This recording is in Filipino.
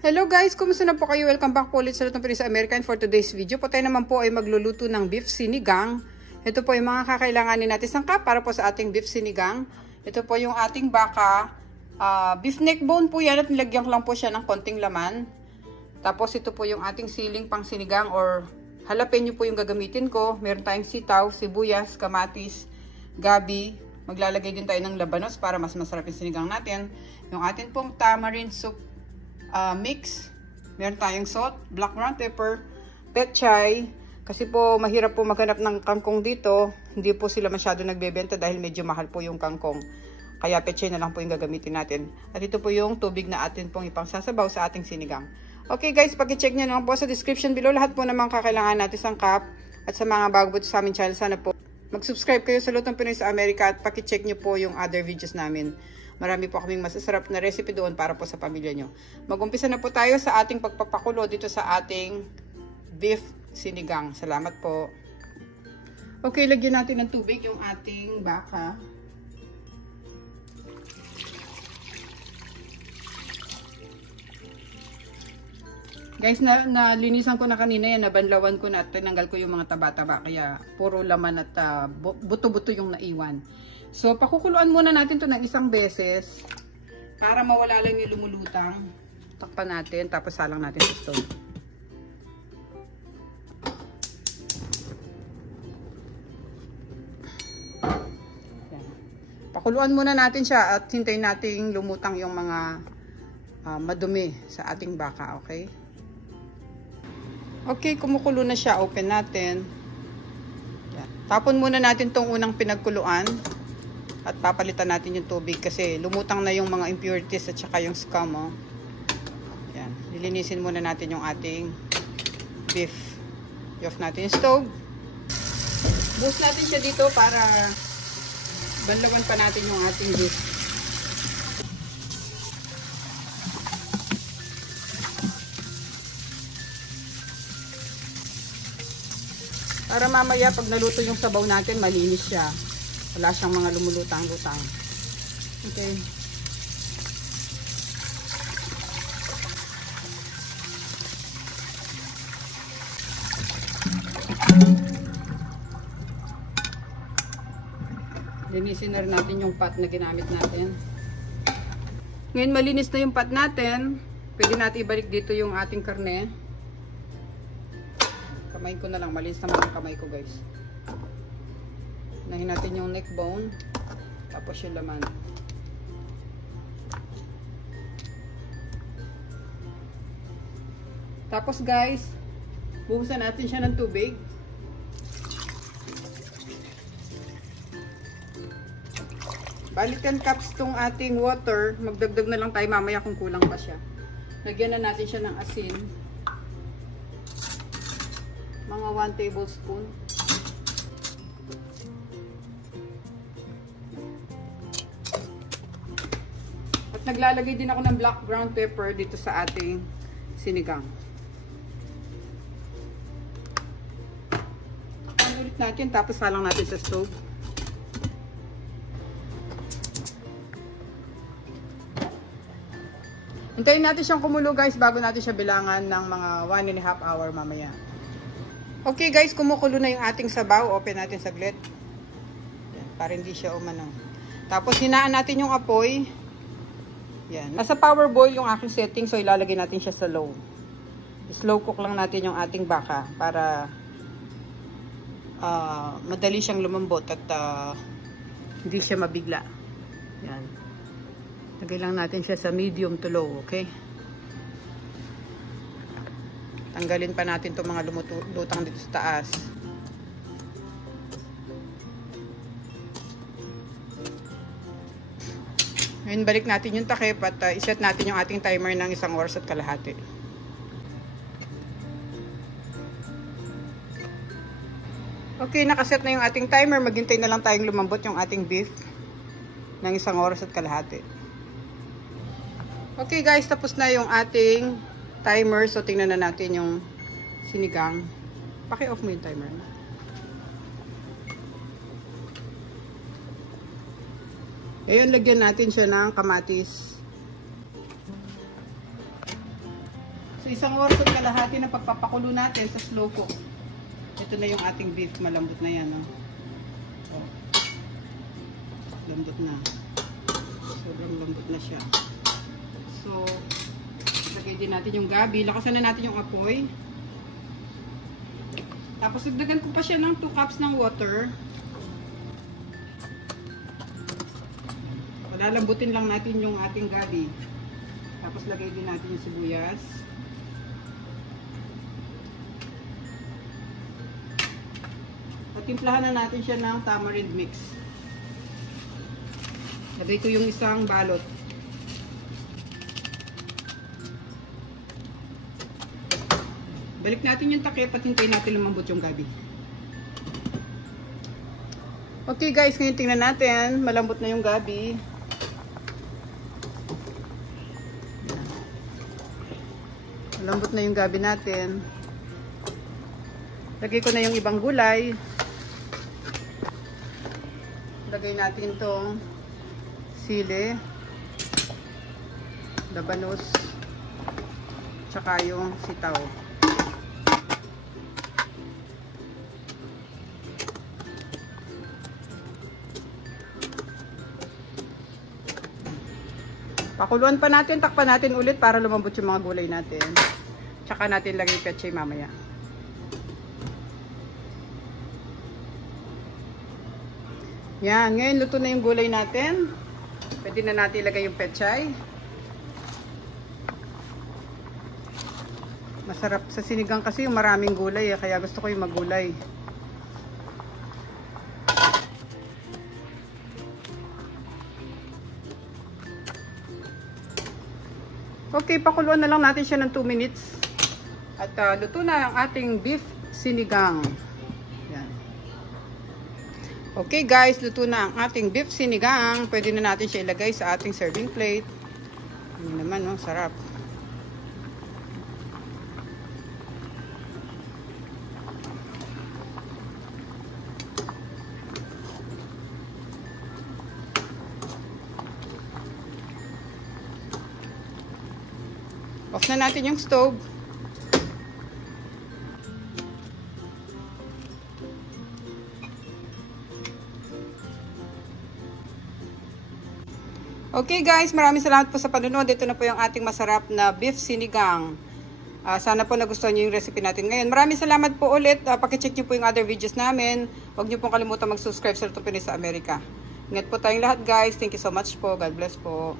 Hello guys, kumusta na po kayo? Welcome back po ulit sa Lutong Pinoy sa America. And for today's video po tayo naman po ay magluluto ng beef sinigang. Ito po yung mga kakailanganin natin sangkap para po sa ating beef sinigang. Ito po yung ating baka. Beef neck bone po yan at nilagyan ko lang po siya ng konting laman. Tapos ito po yung ating siling pang sinigang or jalapeno po yung gagamitin ko. Meron tayong sitaw, sibuyas, kamatis, gabi. Maglalagay din tayo ng labanos para mas masarap yung sinigang natin. Yung atin pong tamarind soup mix. Meron tayong salt, black ground pepper, petchay. Kasi po mahirap po maghanap ng kangkong dito. Hindi po sila masyado nagbebenta dahil medyo mahal po yung kangkong. Kaya petchay na lang po yung gagamitin natin. At ito po yung tubig na atin pong ipangsasabaw sa ating sinigang. Okay guys, pag-check nyo naman po sa description below lahat po namang kakailangan natin sangkap. At sa mga bago po sa aming channel, sana po mag-subscribe kayo sa Lutong Pinoy sa Amerika at paki-check nyo po yung other videos namin. Marami po kaming masasarap na recipe doon para po sa pamilya nyo. Mag-umpisa na po tayo sa ating pagpapakulo dito sa ating beef sinigang. Salamat po. Okay, lagyan natin ng tubig yung ating baka. Guys, nalinisan ko na kanina yan, nabanlawan ko na at tinanggal ko yung mga taba-taba. Kaya puro laman at buto-buto yung naiwan. So, pakukuluan muna natin to ng isang beses para mawala lang yung lumulutang. Takpan natin, tapos salang natin sa stove. Yan. Pakuluan muna natin siya at hintayin natin lumutang yung mga madumi sa ating baka, okay? Okay, kumukulo na siya. Open natin. Yan. Tapon muna natin tong unang pinagkuluan. At papalitan natin yung tubig kasi lumutang na yung mga impurities at saka yung scum. Oh. Yan. Lilinisin muna natin yung ating beef. I-off natin yung stove. Buhos natin siya dito para banlawan pa natin yung ating beef. Para mamaya pag naluto yung sabaw natin, malinis siya. Wala siyang mga lumulutang-lutang. Okay. Linisin na rin natin yung pot na ginamit natin. Ngayon malinis na yung pot natin. Pwede natin ibalik dito yung ating karne. Kamay ko na lang. Malinis naman ang kamay ko guys. Unahin natin yung neck bone. Tapos yung laman. Tapos guys, buhusan natin siya ng tubig. Bali 10 cups tong ating water. Magdagdag na lang tayo mamaya kung kulang pa siya. Lagyan na natin siya ng asin. Mga 1 tablespoon. At naglalagay din ako ng black ground pepper dito sa ating sinigang. Ulit natin tapos salang natin sa stove. Hintayin natin siyang kumulo guys bago natin siya bilangan ng mga 1.5 hour mamaya. Okay guys, kumukulo na yung ating sabaw. Open natin saglit. Yan, para hindi siya umano. Tapos hinaan natin yung apoy. Yan. Nasa power boil yung aking setting so ilalagay natin siya sa low. Slow cook lang natin yung ating baka para madali siyang lumambot at hindi siya mabigla. Yan. Lagay lang natin siya sa medium to low, okay? Tanggalin pa natin itong mga lumutang dito sa taas. Ngayon balik natin yung takip at iset natin yung ating timer ng 1 oras at kalahati. Okay, nakaset na yung ating timer. Maghintay na lang tayong lumambot yung ating beef ng 1 oras at kalahati. Okay guys, tapos na yung ating timer. So tingnan na natin yung sinigang. Paki-off mo yung timer. Ngayon, lagyan natin siya ng kamatis. So, 1 oras at kalahati na pagpapakulo natin sa slow cook. Ito na yung ating beef. Malambot na yan. Oh. Oh. Lambot na. Sobrang lambot na siya. So, lagay din natin yung gabi. Lakasan na natin yung apoy. Tapos, dagdagan ko pa siya ng 2 cups ng water. Lalambutin lang natin yung ating gabi. Tapos, lagay din natin yung sibuyas. At timplahan na natin siya ng tamarind mix. Lagay ko yung isang balot. Balik natin yung takip at hintayin natin lumambot yung gabi. Okay guys, ngayon tingnan natin. Malambot na yung gabi. Malambot na yung gabi natin. Lagay ko na yung ibang gulay. Lagay natin itong sili, labanos, tsaka yung sitaw. Pakuluan pa natin, takpan natin ulit para lumambot yung mga gulay natin. Tsaka natin lagay petchay mamaya. Yan, ngayon luto na yung gulay natin. Pwede na natin ilagay yung petchay. Masarap sa sinigang kasi yung maraming gulay, kaya gusto ko yung magulay. Okay, pakuluan na lang natin siya ng 2 minutes. At luto na ang ating beef sinigang. Yan. Okay guys, luto na ang ating beef sinigang. Pwede na natin siya ilagay sa ating serving plate. Yan naman, no? Sarap. Off na natin yung stove. Okay guys, maraming salamat po sa panonood. Ito na po yung ating masarap na beef sinigang. Sana po nagustuhan niyo yung recipe natin ngayon. Maraming salamat po ulit. Pakicheck niyo po yung other videos namin. Huwag niyo pong kalimutan mag-subscribe sa Lutong Pinoy sa Amerika. Ingat po tayong lahat guys. Thank you so much po. God bless po.